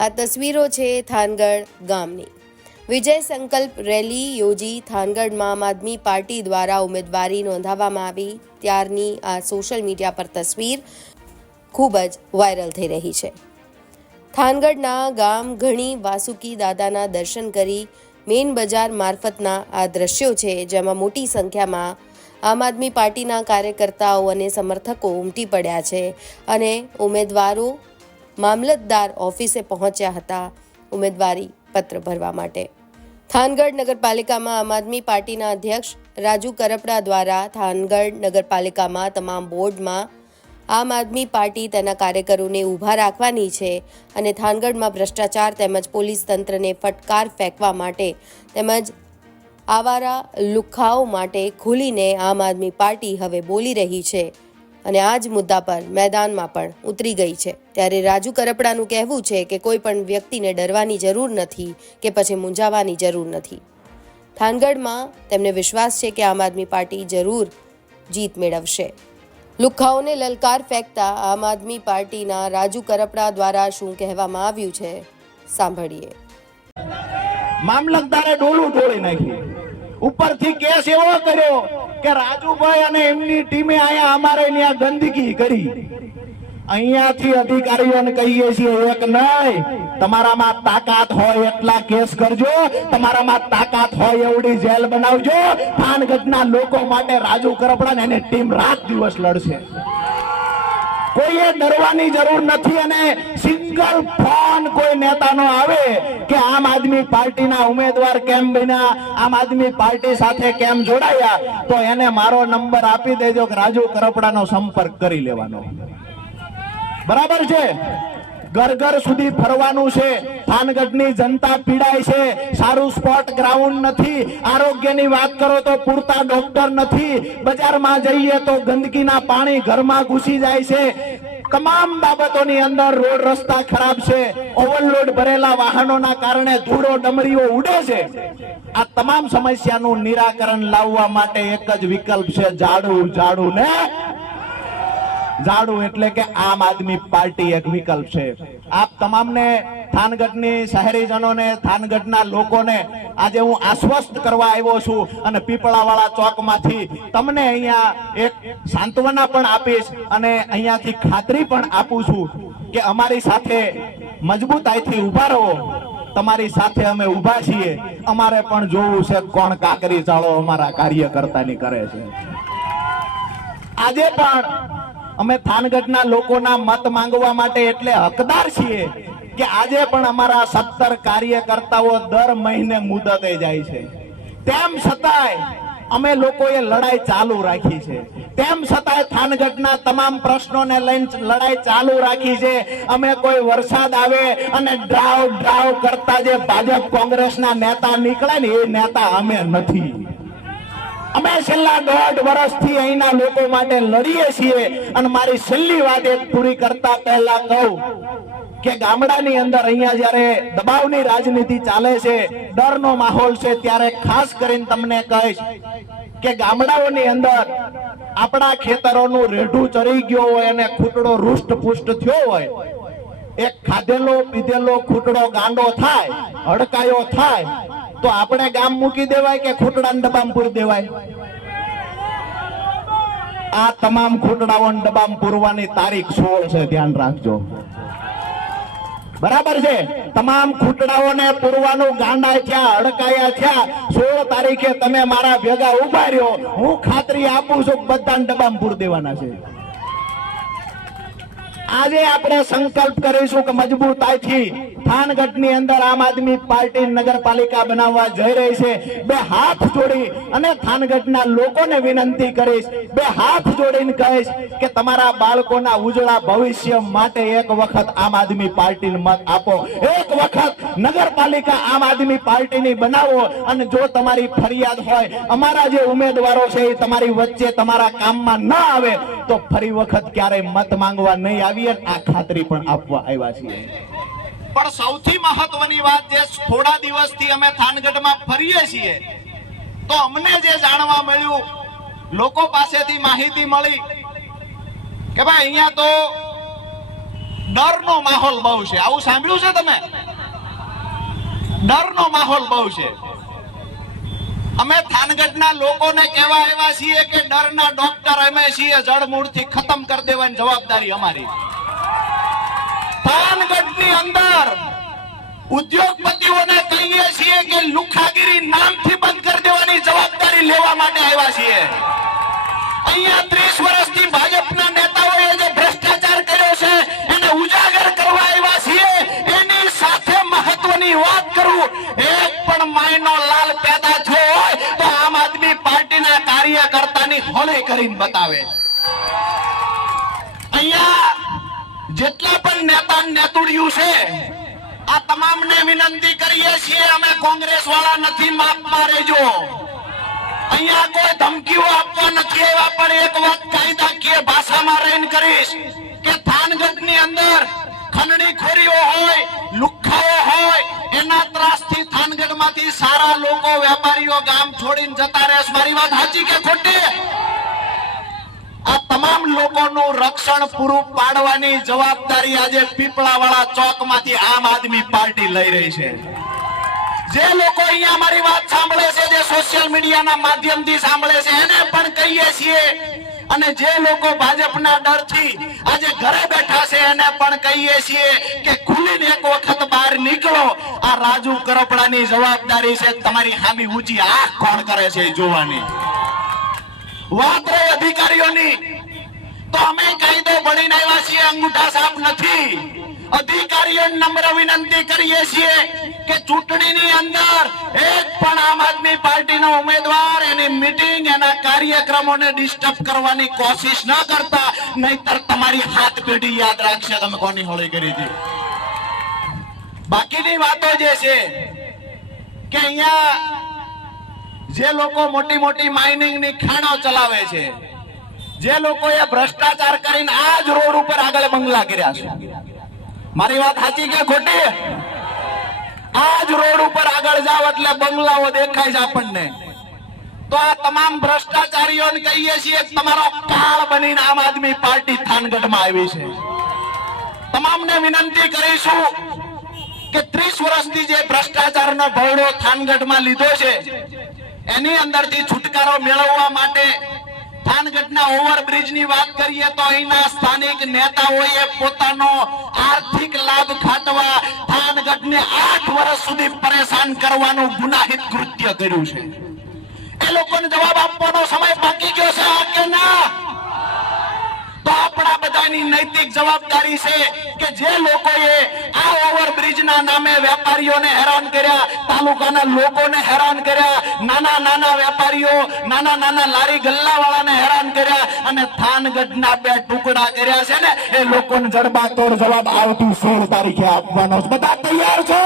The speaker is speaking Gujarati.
આ તસવીરો છે થાનગઢ ગામની। વિજય સંકલ્પ રેલી યોજી થાનગઢમાં આમ આદમી પાર્ટી દ્વારા ઉમેદવારી નોંધાવવામાં આવી ત્યારની આ સોશિયલ મીડિયા પર તસવીર ખૂબ જ વાયરલ થઈ રહી છે। થાનગઢના ગામ ઘણી વાસુકી દાદાના દર્શન કરી મેઇન બજાર મારફતના આ દ્રશ્યો છે, જેમાં મોટી સંખ્યામાં આમ આદમી પાર્ટીના કાર્યકર્તાઓ અને સમર્થકો ઉમટી પડ્યા છે અને ઉમેદવારો મામલતદાર ઓફિસે પહોંચ્યા હતા ઉમેદવારી પત્ર ભરવા માટે। થાનગઢ નગરપાલિકામાં આમ આદમી પાર્ટીના અધ્યક્ષ રાજુ કરપડા દ્વારા થાનગઢ નગરપાલિકામાં તમામ બોર્ડમાં આમ આદમી પાર્ટી તેના કાર્યકરોને ઊભા રાખવાની છે અને થાનગઢમાં ભ્રષ્ટાચાર તેમજ પોલીસ તંત્રને ફટકાર ફેંકવા માટે તેમજ આવારા લુખ્ખાઓ માટે ખુલીને આમ આદમી પાર્ટી હવે બોલી રહી છે અને આ જ મુદ્દા પર મેદાનમાં પણ ઉતરી ગઈ છે। ત્યારે રાજુ કરપડાનું કહેવું છે કે કોઈ પણ વ્યક્તિને ડરવાની જરૂર નથી કે પછી મૂંઝાવાની જરૂર નથી। થાનગઢમાં તેમને વિશ્વાસ છે કે આમ આદમી પાર્ટી જરૂર જીત મેળવશે। લુખ્ખાઓને લલકાર ફેંકતા આમ આદમી પાર્ટીના રાજુ કરપડા દ્વારા શું કહેવામાં આવ્યું છે, સાંભળીએ। મામલતદારે ડોલું તોડી નાખ્યું, ઉપરથી કેસ એવો કર્યો કે રાજુભાઈ અને એમની ટીમે આયા અમારે ત્યાં ગંદકી કરી। અહીંયાથી અધિકારીઓને કહીએ છીએ એક નહીં, તમારામાં તાકાત હોય એટલા કેસ કરજો, તમારામાં તાકાત હોય એવડી જેલ બનાવજો। થાનગઢના લોકો માટે રાજુ કરપડા ને એની ટીમ રાત દિવસ લડશે, કોઈએ ડરવાની જરૂર નથી। અને સિંગલ ફોન કોઈ નેતાનો આવે કે આમ આદમી પાર્ટીના ઉમેદવાર કેમ બન્યા, આમ આદમી પાર્ટી સાથે કેમ જોડાયા, તો એને મારો નંબર આપી દેજો કે રાજુ કરપડાનો સંપર્ક કરી લેવાનો, બરાબર છે। ઘર ઘર સુધી ફરવાનું છે। થાનગઢની જનતા પીડાય છે, સારું સ્પોર્ટ ગ્રાઉન્ડ નથી, આરોગ્યની વાત કરો તો પૂરતા ડોક્ટર નથી, બજારમાં જઈએ તો ગંદકીના પાણી ઘરમાં ઘૂસી જાય છે, તમામ બાબતોની અંદર રોડ રસ્તા ખરાબ છે, ઓવરલોડ ભરેલા વાહનોના કારણે ધૂળો ડમરીઓ ઉડે છે। આ તમામ સમસ્યાનું નિરાકરણ લાવવા માટે એક જ વિકલ્પ છે, ઝાડુ ને ઝાડુ, એટલે કે આમ આદમી પાર્ટી એક વિકલ્પ છે। આપ તમામને થાનગઢની શહેરીજનોને, થાનગઢના લોકોને આજે હું આશ્વસ્ત કરવા આવ્યો છું અને પીપળાવાળા ચોકમાંથી તમને અહીંયા એક સાંત્વના પણ આપીશ અને અહીંયાથી ખાતરી પણ આપું છું કે અમારી સાથે મજબૂતાઈથી ઊભા રહો। તમારી સાથે અમે ઊભા છીએ, અમારે પણ જોવું છે કોણ કાકરી ચાળો અમારા કાર્યકર્તાની કરે છે। આજે પણ અમે થાનગઢના લોકોના મત માંગવા માટે એટલે હકદાર છીએ કે આજે પણ અમારા 17 કાર્યકર્તાઓ દર મહિને મુદતે જાય છે, તેમ છતાંય અમે લોકોએ લડાઈ ચાલુ રાખી છે, તેમ છતાંય થાનગઢના તમામ પ્રશ્નોને લઈને લડાઈ ચાલુ રાખી છે। અમે કોઈ વરસાદ આવે અને ડ્રાવ કરતા જે ભાજપ કોંગ્રેસના નેતા નીકળે ને એ નેતા અમે નથી। અમે છેલ્લા 1.5 વર્ષથી અહીંના લોકો માટે લડીએ છીએ। અને મારી છેલ્લી વાત એક પૂરી કરતા પહેલા કહું કે ગામડાની અંદર અહીંયા જ્યારે દબાવની રાજનીતિ ચાલે છે, ડરનો માહોલ છે, ત્યારે ખાસ કરીને તમને કહીશ કે ગામડાઓની અંદર આપણા ખેતરોનું રેઢું ચરી ગયો હોય અને ખૂટડો રૂષ્ટ-પુષ્ટ થયો હોય, એક ખાધેલો પીધેલો ખૂટડો ગાંડો થાય, હડકાયો થાય, તો આપણે ગામ મૂકી દેવાય કે ખૂટડાને ડબામાં પૂરી દેવાય? આ તમામ ખૂટડાઓને ડબામાં પૂરવાની તારીખ 16 છે, ધ્યાન રાખજો, બરાબર છે? તમામ ખૂટડાઓને પૂરવાનું ગાંડા થયા, હડકાયા થયા, 16 તારીખે તમે મારા ભેગા ઉભા રહ્યો, હું ખાતરી આપું છું બધાને ડબામાં પૂરી દેવાના છે। આજે આપણે સંકલ્પ કરીશું કે મજબૂતાઈથી થાનગઢની અંદર આમ આદમી પાર્ટી નગરપાલિકા બનાવવા જઈ રહી છે। બે હાથ જોડી અને થાનગઢના લોકોને વિનંતી કરીશ, બે હાથ જોડીને કહીશ કે તમારા બાળકોના ઉજળા ભવિષ્ય માટે એક વખત આમ આદમી પાર્ટીને મત આપો, એક વખત નગરપાલિકા આમ આદમી પાર્ટીની બનાવો। અને જો તમારી ફરિયાદ હોય, અમારા જે ઉમેદવારો છે એ તમારી વચ્ચે તમારા કામમાં ન આવે તો ફરી વખત ક્યારેય મત માંગવા નહીં આવીએ, આ ખાતરી પણ આપવા આવ્યા છીએ। પણ સૌથી મહત્વની વાત, જે થોડા દિવસથી અમે થાનગઢમાં ફરીએ છીએ તો અમને જે જાણવા મળ્યું, લોકો પાસેથી માહિતી મળી કે ભાઈ અહીંયા તો ડરનો માહોલ બહુ છે. આવું સાંભળ્યું છે તમે? ડરનો માહોલ બહુ છે. અમે થાનગઢના લોકોને કહેવા આવ્યા છીએ કે ડરના ડોક્ટર અમે છીએ, જડમૂળથી ખતમ કરી દેવાની જવાબદારી અમારી. થાનગઢની અંદર ઉદ્યોગપતિઓને કહીએ છીએ કે લુખાગીરી નામથી બંધ કરી દેવાની જવાબદારી લેવા માટે આવ્યા છીએ. અહીંયા 30 વર્ષથી ભાજપના નેતાઓએ જે ભ્રષ્ટાચાર કર્યો છે એને ઉજાગર કરવા આવ્યા છીએ. એની સાથે મહત્વની વાત કરું, એક પણ માયનો લાલ પેદા થયો હોય તો આમ આદમી પાર્ટીના કાર્યકર્તાની હોળી કરીને બતાવે. અહીંયા જેટલા પણ નેતા નેતુડિયું છે આ તમામને વિનંતી કરીએ છીએ, અમે કોંગ્રેસ વાળા નથી, માફમાં રહેજો. અહીંયા કોઈ ધમકીઓ આપવા નથી આવ્યા, પણ એક વાત કાયદાકીય ભાષામાં રહીને કરીશ કે થાનગઢની અંદર ખંડણીખોરીઓ હોય, લુખ્ખાઓ હોય, એના ત્રાસથી થાનગઢમાંથી સારા લોકો, વેપારીઓ ગામ છોડીને જતા રહે. મારી વાત સાચી કે ખોટી? આ તમામ લોકોનું રક્ષણ પૂરું પાડવાની જવાબદારી આજે પીપળાવાળા ચોકમાંથી આમ આદમી પાર્ટી લઈ રહી છે. જે લોકો અહીંયા અમારી વાત સાંભળે છે, જે સોશિયલ મીડિયાના માધ્યમથી સાંભળે છે, એને પણ કહીએ છીએ, અને જે લોકો ભાજપના ડરથી આજે ઘરે બેઠા છે એને પણ કહીએ છીએ કે ખુલીને એક વખત બહાર નીકળો. આ રાજુ કરપડાની જવાબદારી છે તમારી સામે ઊંચી આંખ કોણ કરે છે એ જોવાની. વાત રહી અધિકારીઓની, તો અમે કાયદો ભણીને આવ્યા છીએ, અંગૂઠા સાફ નથી. અધિકારીઓને નમ્ર વિનંતી કરીએ છીએ કે ચૂંટણીની અંદર એક પણ આમ આદમી પાર્ટીનો ઉમેદવાર એની મીટિંગ, એના કાર્યક્રમોને ડિસ્ટર્બ કરવાની કોશિશ ન કરતા, નહીતર તમારી હાથ પેઢી યાદ રાખશે તમે કોની હોળી કરી હતી. બાકીની વાતો જે છે કે અહીંયા જે લોકો મોટી મોટી માઇનિંગની ખાણો ચલાવે છે, જે લોકોએ ભ્રષ્ટાચાર કરીને આ જ રોડ ઉપર આગળ બંગલા કર્યા છે, મારી વાત સાચી કે ખોટી? આ જ રોડ ઉપર આગળ જાવ એટલે બંગલાઓ દેખાય છે આપણને. તો આ તમામ ભ્રષ્ટાચારીઓને કહીએ છીએ તમારો કાળ બનીને આમ આદમી પાર્ટી થાનગઢમાં આવી છે. તમામને વિનંતી કરીશું કે 30 વર્ષથી જે ભ્રષ્ટાચારનો ભોળો થાનગઢમાં લીધો છે એની અંદરથી છુટકારો મેળવવા માટે થાનગઢના ઓવરબ્રિજની વાત કરીએ તો અહીંના સ્થાનિક નેતાઓએ પોતાનો આર્થિક લાભ ખાટવા થાનગઢને 8 વર્ષ સુધી પરેશાન કરવાનું ગુનાહિત કૃત્ય કર્યું છે. એ લોકોને જવાબ આપવાનો સમય બાકી ગયો છે કે ના? તો આપણા બધાની નૈતિક જવાબદારી છે કે જે લોકોએ આ ઓવરબ્રિજના નામે વેપારીઓને હેરાન કર્યા, તાલુકાના લોકોને હેરાન કર્યા, નાના નાના વેપારીઓ, નાના નાના લારી ગલ્લાવાળાને હેરાન કર્યા અને થાનગઢના 2 ટુકડા કર્યા છે ને, એ લોકોને જડબાતોડ જવાબ આવતી 16 તારીખે આપવાનો છે. બધા તૈયાર છો?